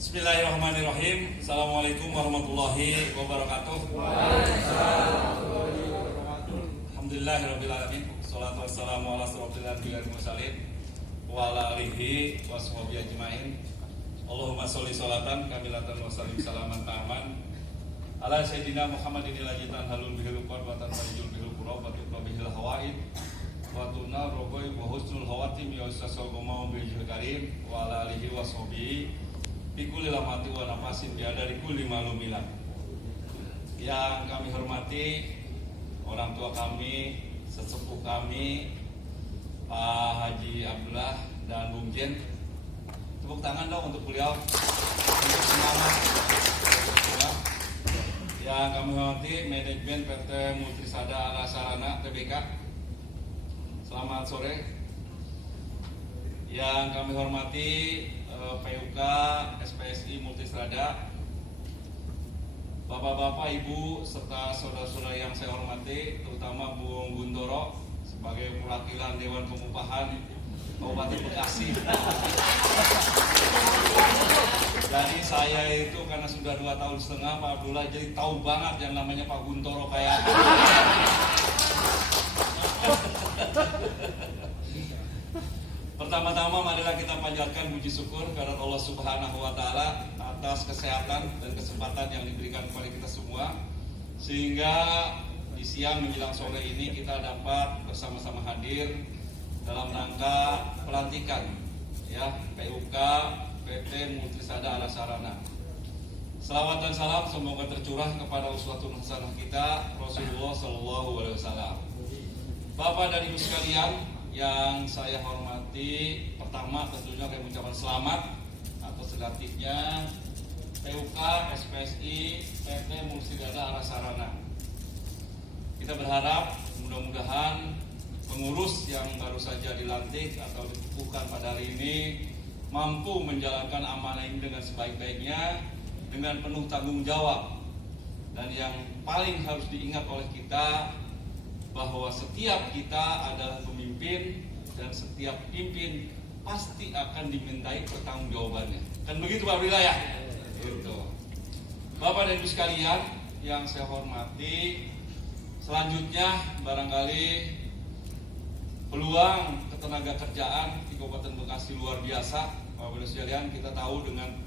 Bismillahirrahmanirrahim. Assalamualaikum warahmatullahi wabarakatuh. Alhamdulillahirrahmanirrahim. Salatu wassalamu ala asrofil anbiya'i wal mursalin wa ala alihi wa sahbihi ajmain. Allahumma sholli sholatan kamilatan wa sallim salaman ta'aman ala sayyidina Muhammadin ilajitan halul bihil qurwatan warijul bihil qurwa wa tuqra bihil hawaid wa tunar rogoy wa husnul hawatim ya usasal gomau bihil karim wa ala alihi wa sahbihi bikuli lamati wa nafasin biadari kuli malumilan. Yang kami hormati orang tua kami, sesepuh kami, Pak Haji Abdullah dan Bung Jen. Tepuk tangan dong untuk beliau, untuk semangat. Yang kami hormati manajemen PT Multrisada Ala Sarana Tbk. Selamat sore. Yang kami hormati PUK SPSI Multistrada, Bapak-bapak, Ibu, serta saudara-saudara yang saya hormati, terutama Bung Guntoro sebagai perwakilan Dewan Pengupahan Kabupaten Bekasi. Jadi saya itu karena sudah 2,5 tahun Pak Abdullah, jadi tahu banget yang namanya Pak Guntoro kayak apa. Pertama-tama marilah kita panjatkan puji syukur kepada Allah Subhanahu wa taala atas kesehatan dan kesempatan yang diberikan kepada kita semua, sehingga di siang menjelang sore ini kita dapat bersama-sama hadir dalam rangka pelantikan ya PUK PT Multrisada Ala Sarana. Selawat dan salam semoga tercurah kepada uswatun hasanah kita Rasulullah Shallallahu Alaihi Wasallam. Bapak dan Ibu sekalian yang saya hormati, pertama tentunya saya mengucapkan selamat atas relatifnya PUK SPSI PT Multrisada Ala Sarana. Kita berharap mudah-mudahan pengurus yang baru saja dilantik atau dikukuhkan pada hari ini mampu menjalankan amanah ini dengan sebaik-baiknya, dengan penuh tanggung jawab. Dan yang paling harus diingat oleh kita bahwa setiap kita adalah pemimpin dan setiap pimpin pasti akan dimintai pertanggungjawabannya. Kan begitu Pak Abdillah ya? Gitu. Bapak dan Ibu sekalian yang saya hormati, selanjutnya barangkali peluang ketenaga kerjaan di Kabupaten Bekasi luar biasa. Bapak dan Ibu sekalian, kita tahu dengan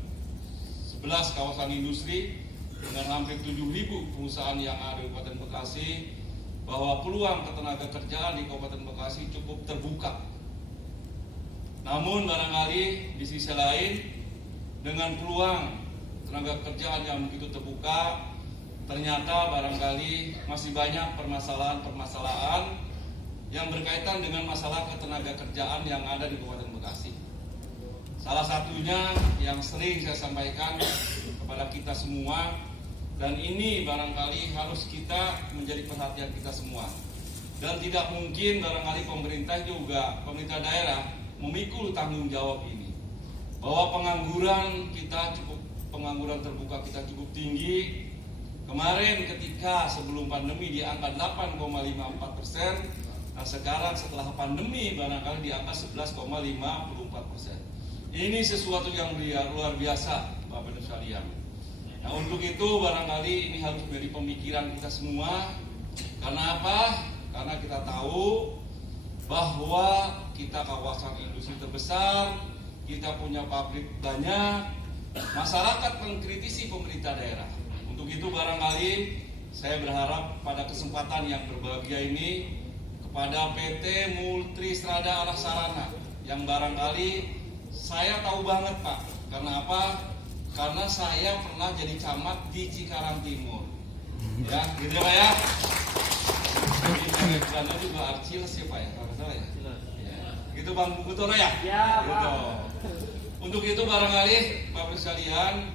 11 kawasan industri dengan hampir 7.000 perusahaan yang ada di Kabupaten Bekasi, bahwa peluang ketenaga kerjaan di Kabupaten Bekasi cukup terbuka. Namun barangkali di sisi lain dengan peluang tenaga kerjaan yang begitu terbuka, ternyata barangkali masih banyak permasalahan-permasalahan yang berkaitan dengan masalah ketenaga kerjaan yang ada di Kabupaten Bekasi. Salah satunya yang sering saya sampaikan kepada kita semua, dan ini barangkali harus kita menjadi perhatian kita semua. Dan tidak mungkin barangkali pemerintah daerah memikul tanggung jawab ini. Bahwa pengangguran terbuka kita cukup tinggi. Kemarin ketika sebelum pandemi di angka 8,54%, nah sekarang setelah pandemi barangkali di angka 11,54%. Ini sesuatu yang luar biasa Bapak dan sekalian. Nah untuk itu barangkali ini harus menjadi pemikiran kita semua. Karena apa? Karena kita tahu bahwa kita kawasan industri terbesar, kita punya pabrik banyak, masyarakat mengkritisi pemerintah daerah. Untuk itu barangkali saya berharap pada kesempatan yang berbahagia ini kepada PT Multrisada Ala Sarana yang barangkali saya tahu banget Pak. Karena apa? Karena saya pernah jadi camat di Cikarang Timur, ya, gitu ya Pak ya. Ini karena juga Arcil siapa ya, kalau salah ya. Gitu Bang Guntoro ya. Ya gitu. Untuk itu barangkali Bapak sekalian,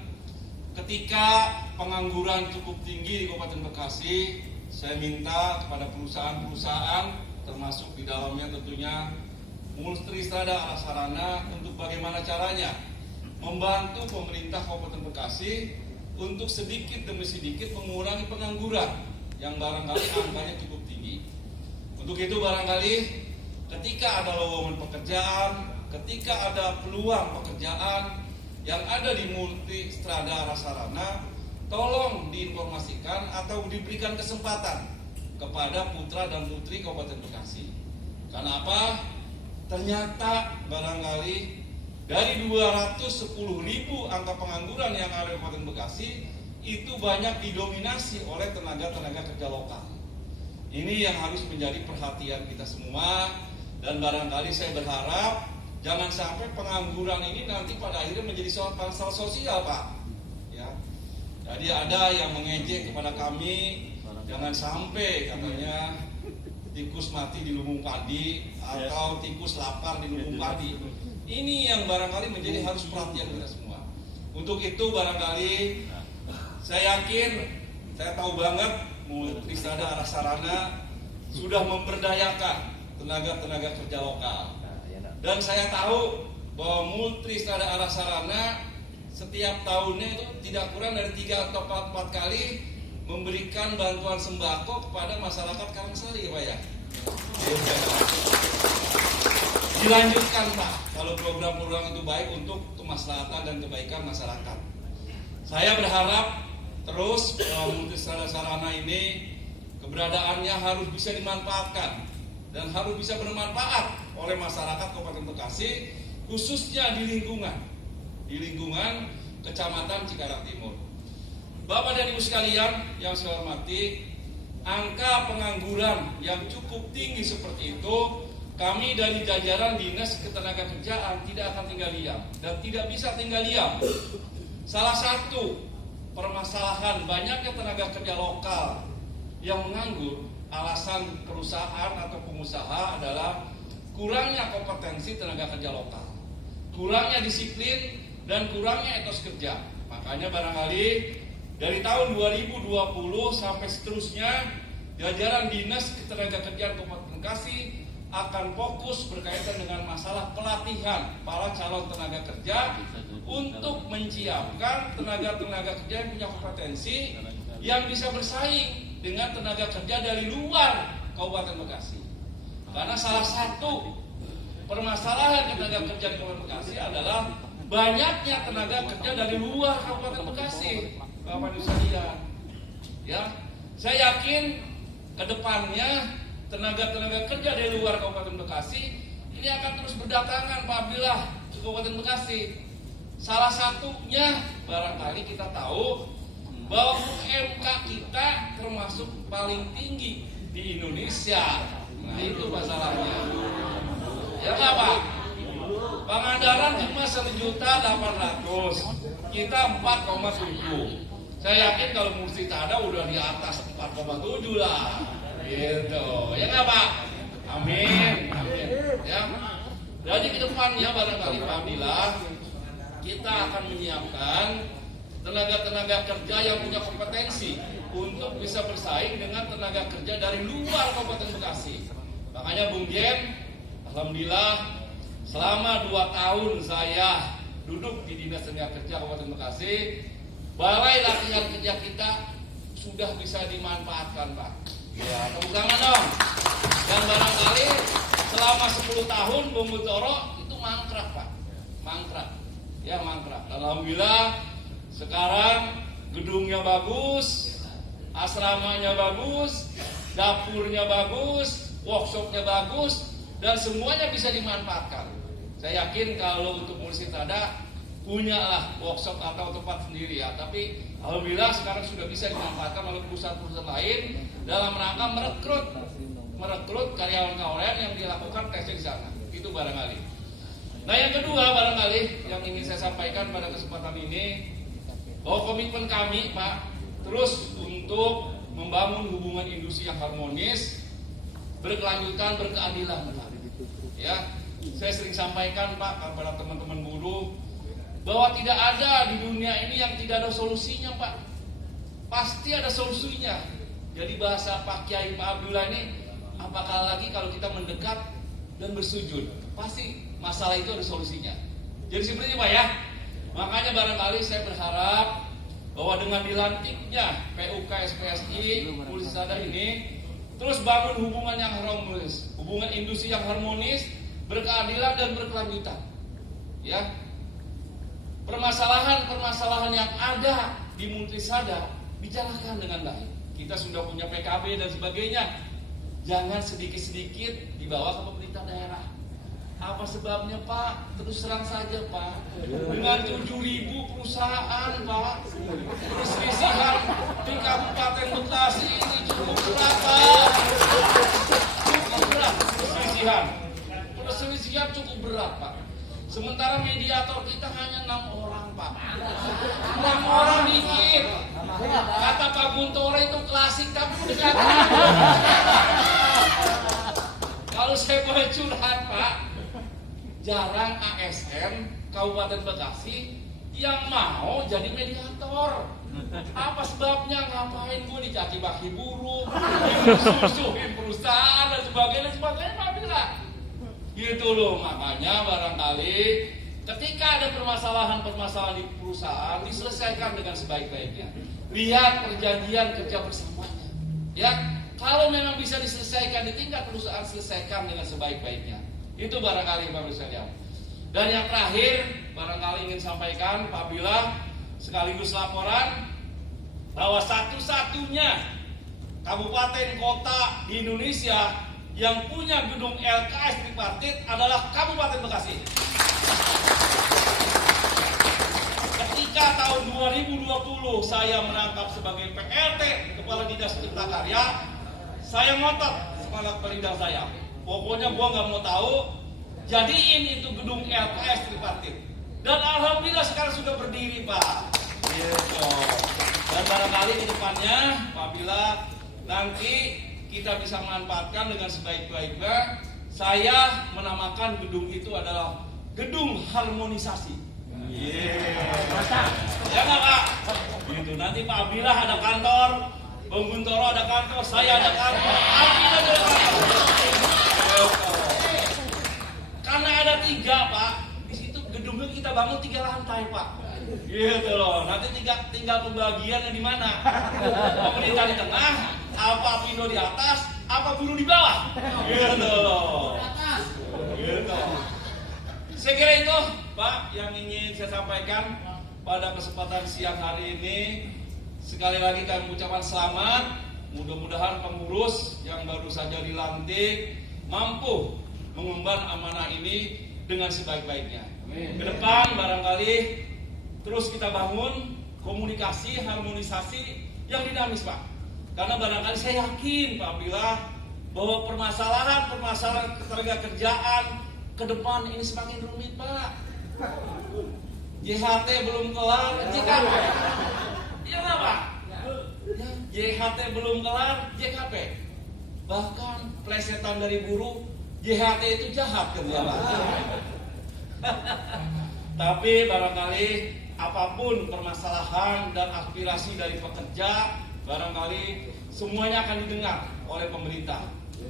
ketika pengangguran cukup tinggi di Kabupaten Bekasi, saya minta kepada perusahaan-perusahaan, termasuk di dalamnya tentunya Multrisada Ala Sarana, untuk bagaimana caranya membantu pemerintah Kabupaten Bekasi untuk sedikit demi sedikit mengurangi pengangguran yang barangkali angkanya cukup tinggi. Untuk itu barangkali ketika ada lowongan pekerjaan, ketika ada peluang pekerjaan yang ada di Multistrada Arasarana tolong diinformasikan atau diberikan kesempatan kepada putra dan putri Kabupaten Bekasi. Karena apa? Ternyata barangkali dari 210.000 angka pengangguran yang ada di Kabupaten Bekasi itu banyak didominasi oleh tenaga kerja lokal. Ini yang harus menjadi perhatian kita semua, dan barangkali saya berharap jangan sampai pengangguran ini nanti pada akhirnya menjadi soal masalah sosial, Pak. Ya. Jadi ada yang mengejek kepada kami, jangan sampai katanya tikus mati di lumbung padi atau tikus lapar di lumbung padi. Ini yang barangkali menjadi harus perhatian kita semua. Untuk itu barangkali saya yakin, saya tahu banget Multistrada Arasarana sudah memberdayakan tenaga kerja lokal. Dan saya tahu bahwa Multistrada Arasarana setiap tahunnya itu tidak kurang dari 3 atau 4 kali memberikan bantuan sembako kepada masyarakat Karangsari, Pak ya. Dilanjutkan, Pak, kalau program-program itu baik untuk kemaslahatan dan kebaikan masyarakat. Saya berharap terus Multistrada Arasarana ini keberadaannya harus bisa dimanfaatkan dan harus bisa bermanfaat oleh masyarakat Kabupaten Bekasi, khususnya di lingkungan Kecamatan Cikarang Timur. Bapak dan Ibu sekalian yang saya hormati, angka pengangguran yang cukup tinggi seperti itu, kami dari jajaran Dinas Ketenagakerjaan tidak akan tinggal diam dan tidak bisa tinggal diam. Salah satu permasalahan banyaknya tenaga kerja lokal yang menganggur, alasan perusahaan atau pengusaha adalah kurangnya kompetensi tenaga kerja lokal, kurangnya disiplin, dan kurangnya etos kerja. Makanya barangkali dari tahun 2020 sampai seterusnya, jajaran Dinas Ketenagakerjaan Kabupaten Bekasi akan fokus berkaitan dengan masalah pelatihan para calon tenaga kerja untuk menyiapkan tenaga kerja yang punya kompetensi yang bisa bersaing dengan tenaga kerja dari luar Kabupaten Bekasi. Karena salah satu permasalahan tenaga kerja di Kabupaten Bekasi adalah banyaknya tenaga kerja dari luar Kabupaten Bekasi, Bapak Ibu sekalian. Ya, saya yakin kedepannya tenaga kerja dari luar Kabupaten Bekasi ini akan terus berdatangan apabila ke Kabupaten Bekasi. Salah satunya barangkali kita tahu bahwa UMK kita termasuk paling tinggi di Indonesia. Nah itu masalahnya. Ya nggak Pak? Pangandaran cuma 1.800.000, kita 4,7. Saya yakin kalau Multistrada udah di atas 4,7 lah. Gitu. Ya nggak Pak? Amin. Ya. Jadi ke depannya barangkali apabila kita akan menyiapkan tenaga kerja yang punya kompetensi untuk bisa bersaing dengan tenaga kerja dari luar Kabupaten Bekasi. Makanya Bung Jen, alhamdulillah selama 2 tahun saya duduk di Dinas Tenaga Kerja Kabupaten Bekasi, balai latihan kerja kita sudah bisa dimanfaatkan, Pak. Ya, tepuk tangan dong. Dan barangkali selama 10 tahun Bung Butoro itu mangkrak, Pak. Mangkrak. Ya, mangkrak. Alhamdulillah sekarang gedungnya bagus, asramanya bagus, dapurnya bagus, workshopnya bagus, dan semuanya bisa dimanfaatkan. Saya yakin kalau untuk Multistrada punyalah workshop atau tempat sendiri ya, tapi alhamdulillah sekarang sudah bisa dimanfaatkan oleh perusahaan-perusahaan lain dalam rangka merekrut karyawan-karyawan yang dilakukan testing di sana. Itu barangkali. Nah yang kedua barangkali yang ingin saya sampaikan pada kesempatan ini, bahwa komitmen kami Pak terus untuk membangun hubungan industri yang harmonis, berkelanjutan, berkeadilan Pak. Ya, saya sering sampaikan Pak kepada teman-teman buruh bahwa tidak ada di dunia ini yang tidak ada solusinya Pak. Pasti ada solusinya. Jadi bahasa Pak Kiai Pak Abdullah ini, apakah lagi kalau kita mendekat dan bersujud, pasti masalah itu ada solusinya. Jadi seperti itu Pak ya. Makanya barangkali saya berharap bahwa dengan dilantiknya PUK SPSI Multistrada ini terus bangun hubungan yang harmonis, hubungan industri yang harmonis, berkeadilan dan berkelanjutan. Ya. permasalahan-permasalahan yang ada di Multisada bicarakan dengan baik. Kita sudah punya PKB dan sebagainya. Jangan sedikit-sedikit dibawa ke pemerintah daerah. Apa sebabnya Pak? Terus terang saja Pak. Dengan 7.000 perusahaan Pak, perselisihan di Kabupaten Bekasi ini cukup berat Pak. Cukup berat perselisihan. Perselisihan cukup berat Pak. Sementara mediator kita hanya 6 orang Pak. 6 orang dikit. Kata Pak Guntoro itu klasik tapi kenyataan. Kalau saya boleh curhat Pak, jarang ASN Kabupaten Bekasi yang mau jadi mediator. Apa sebabnya? Ngapain gue dicaci maki buruh, disusuhin perusahaan dan sebagainya Pak bilang. Gitu loh, makanya barangkali ketika ada permasalahan-permasalahan di perusahaan diselesaikan dengan sebaik-baiknya. Lihat perjanjian kerja bersamanya. Ya, kalau memang bisa diselesaikan di tingkat perusahaan, selesaikan dengan sebaik-baiknya. Itu barangkali Bapak sekalian. Dan yang terakhir, barangkali ingin sampaikan Pak Bila sekaligus laporan bahwa satu-satunya kabupaten kota di Indonesia yang punya gedung LKS tripartit adalah Kabupaten Bekasi. Ketika tahun 2020 saya menangkap sebagai PLT Kepala Dinas Cipta Karya, saya ngotot kepala Perindang saya. Pokoknya gua nggak mau tahu, jadiin itu gedung LKS tripartit. Dan alhamdulillah sekarang sudah berdiri Pak. Gitu. Dan barangkali di depannya, apabila nanti kita bisa manfaatkan dengan sebaik-baiknya, saya menamakan gedung itu adalah gedung harmonisasi. Ya nggak Pak? Gitu. Nanti Pak Abdillah ada kantor, Bang Guntoro ada kantor, saya ada kantor, Abdillah ada kantor. Karena ada 3 Pak, di situ gedungnya kita bangun 3 lantai Pak. Gitu loh. Nanti tinggal pembagiannya di mana? Pemerintah di tengah, apa Apindo di atas, apa buruh di bawah? Gitu loh. Gitu. Saya kira itu Pak yang ingin saya sampaikan pada kesempatan siang hari ini. Sekali lagi kami ucapkan selamat. Mudah-mudahan pengurus yang baru saja dilantik mampu mengemban amanah ini dengan sebaik-baiknya. Ke depan barangkali terus kita bangun komunikasi, harmonisasi yang dinamis Pak. Karena barangkali saya yakin Pak Bila bahwa permasalahan ketenaga kerjaan ke depan ini semakin rumit Pak. JHT belum kelar, JKP. Iya nggak Pak? JHT belum kelar, JKP. Bahkan plesetan dari buruh, JHT itu jahat kan ya Pak. Tapi barangkali apapun permasalahan dan aspirasi dari pekerja, barangkali semuanya akan didengar oleh pemerintah.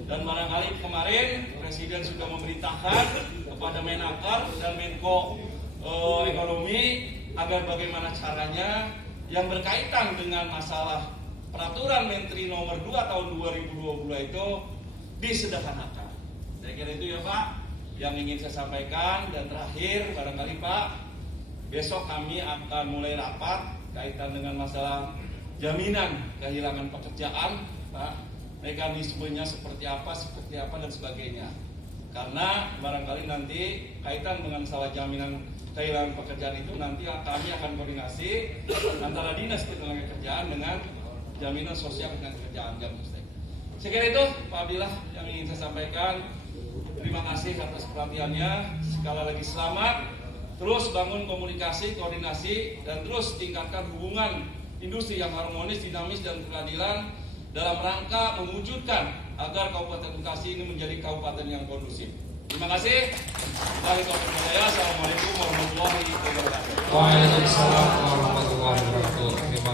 Dan barangkali kemarin Presiden sudah memerintahkan kepada Menaker dan Menko Ekonomi agar bagaimana caranya yang berkaitan dengan masalah peraturan Menteri nomor 2 tahun 2020 itu disederhanakan. Saya kira itu ya Pak yang ingin saya sampaikan. Dan terakhir barangkali Pak, besok kami akan mulai rapat kaitan dengan masalah jaminan kehilangan pekerjaan Pak, mekanismenya seperti apa dan sebagainya. Karena barangkali nanti kaitan dengan masalah jaminan kehilangan pekerjaan itu nanti kami akan koordinasi antara Dinas Ketenagakerjaan dengan Jaminan Sosial Ketenagakerjaan Jamstek. Saya kira itu Pak Abdillah yang ingin saya sampaikan. Terima kasih atas perhatiannya. Sekali lagi selamat. Terus bangun komunikasi, koordinasi, dan terus tingkatkan hubungan industri yang harmonis, dinamis, dan berkeadilan dalam rangka mewujudkan agar Kabupaten Bekasi ini menjadi kabupaten yang kondusif. Terima kasih. Assalamualaikum warahmatullahi wabarakatuh. Waalaikumsalam warahmatullahi wabarakatuh. Terima kasih.